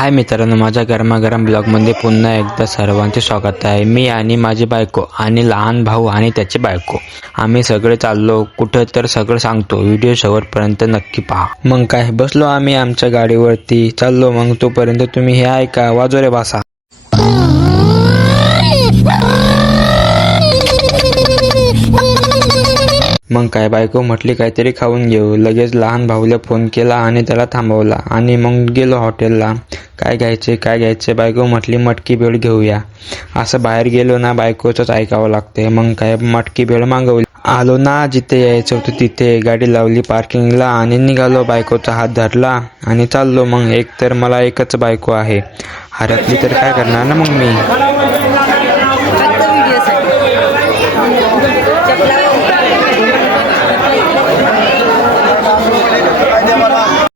हाय मित्रांनो, माझ्या गरमागरम ब्लॉगमध्ये पुन्हा एकदा सर्वांचे स्वागत आहे। मी आणि माझी बायको आणि लहान भाऊ आणि त्याची बायको आम्ही सगळे चाललो कुठं तर सगळं सांगतो। व्हिडिओ शेवटपर्यंत नक्की पहा। मग काय बसलो आम्ही आमच्या गाडीवरती चाललो। मग तोपर्यंत तुम्ही हे ऐका, वाजो रे बासा। मग काय बायको म्हटली काहीतरी खाऊन घेऊ। लगेच लहान भाऊला फोन केला आणि त्याला थांबवला आणि मग गेलो हॉटेलला। काय घ्यायचे बायको म्हटली मटकी भेळ घेऊया। असं बाहेर गेलो ना बायकोचंच ऐकावं लागते। मग काय मटकी भेळ मागवली। आलो ना जिथे यायचं होतं तिथे गाडी लावली पार्किंगला आणि निघालो। बायकोचा हात धरला आणि चाललो। मग एक तर मला एकच बायको आहे, हरकली तर काय करणार ना मग मी।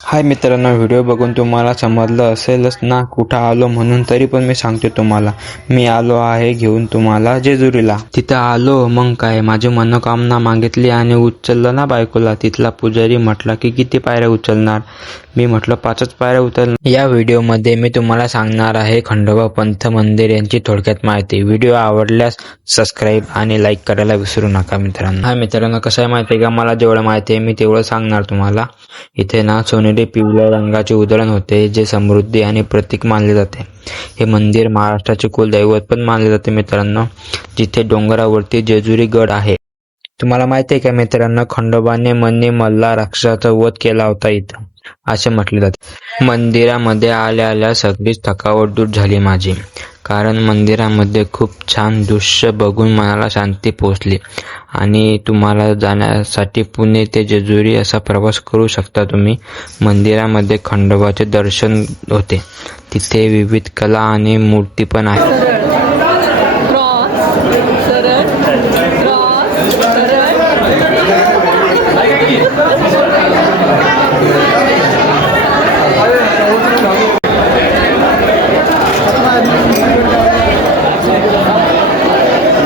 हाय मित्रांनो, व्हिडिओ बघून तुम्हाला समजलं असेलच ना कुठं आलो म्हणून, तरी पण मी सांगतो तुम्हाला। मी आलो आहे घेऊन तुम्हाला जेजुरीला। तिथं आलो मग काय माझी मनोकामना मागितली आणि उचललं ना बायकोला। तिथला पुजारी म्हटला की किती पायऱ्या उचलणार। मी म्हटलं 5च पायऱ्या उचलणार। या व्हिडिओमध्ये मी तुम्हाला सांगणार आहे खंडोबा पंथ मंदिर यांची थोडक्यात माहिती। व्हिडिओ आवडल्यास सबस्क्राईब आणि लाईक करायला विसरू नका मित्रांनो। हाय मित्रांनो, कसं आहे माहिती आहे का, मला जेवढं माहिती आहे मी तेवढं सांगणार तुम्हाला। इथे ना सोनेरी पिवळ्या रंगाचे उधळण होते, जे समृद्धी आणि प्रतीक मानले जाते। हे मंदिर महाराष्ट्राचे कुलदैवत पण मानले जाते मित्रांनो। जिथे डोंगरावरती जेजुरी गड आहे। तुम्हाला माहिती आहे का मित्रांनो, खंडोबाने मनी मल्ला राक्षसाचा वध केला होता इथं, असे म्हटले जाते। मंदिरामध्ये आल्या सगळीच थकावट दूर झाली माझी, कारण मंदिरामध्ये खूप छान दृश्य बघून मनाला शांती पोचली। आणि तुम्हाला जाण्यासाठी पुणे ते जेजुरी असा प्रवास करू शकता तुम्ही। मंदिरामध्ये खंडोबाचे दर्शन होते, तिथे विविध कला आणि मूर्ती पण आहे।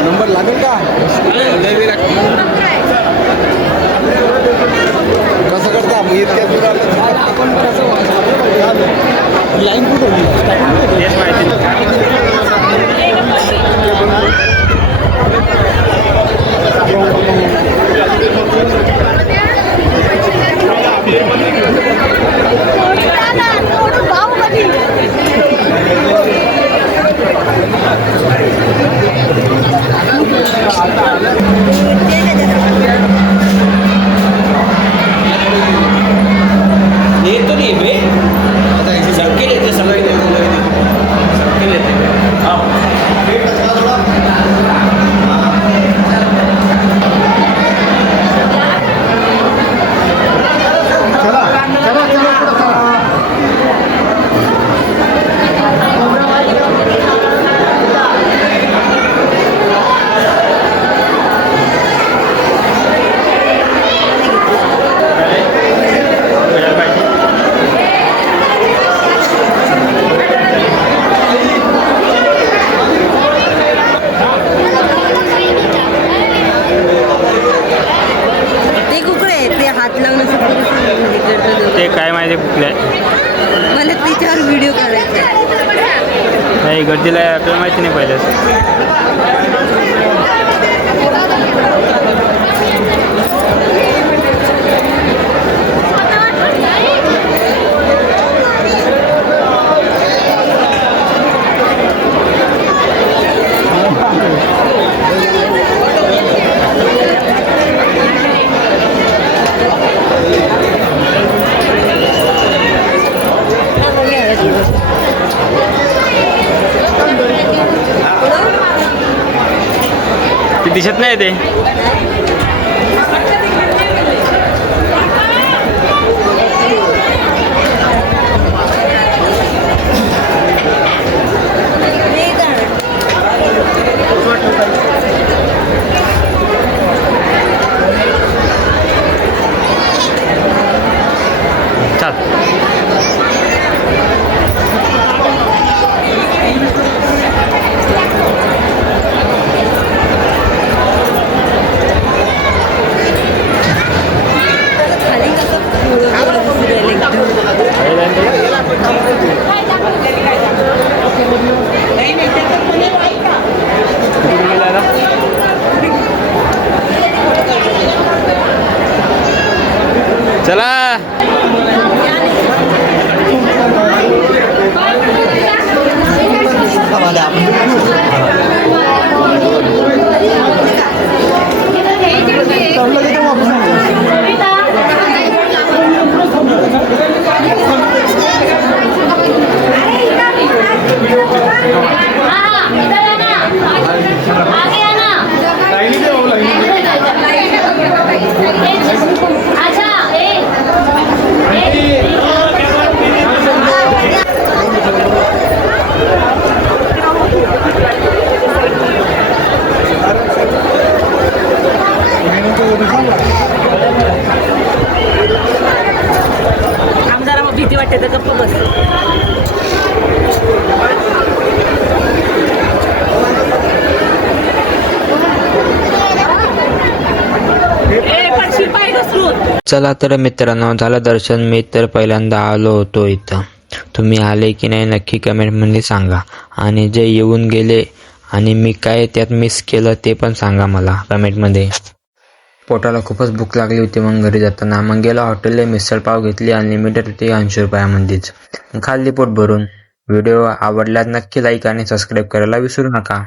नंबर लागेल का? कसं करता मग इतक्या दूर आपण कसं लाईन ते काय माहिती कुठल्या मला त्याच्यावर व्हिडिओ काढायचा नाही, गर्दीला आपल्याला माहिती नाही पहिल्याच। ते दिसत नाही ते। चला तर मित्रांनो, झालं दर्शन. मी तर पहिल्यांदा आलो होतो इथं. तुम्ही आले की नाही नक्की कमेंटमध्ये सांगा. आणि जे येऊन गेले आणि मी काय त्यात मिस केलं ते पण सांगा मला कमेंटमध्ये. पोटाला खूपच भूक लागली होती. मग घरी जाताना मग गेलो हॉटेलला, मिसळ पाव घेतली. अनलिमिटेड होती 80 रुपयामध्येच. खाल्ली पोट भरून. व्हिडिओ आवडल्यास नक्की लाईक आणि सबस्क्राईब करायला विसरू नका.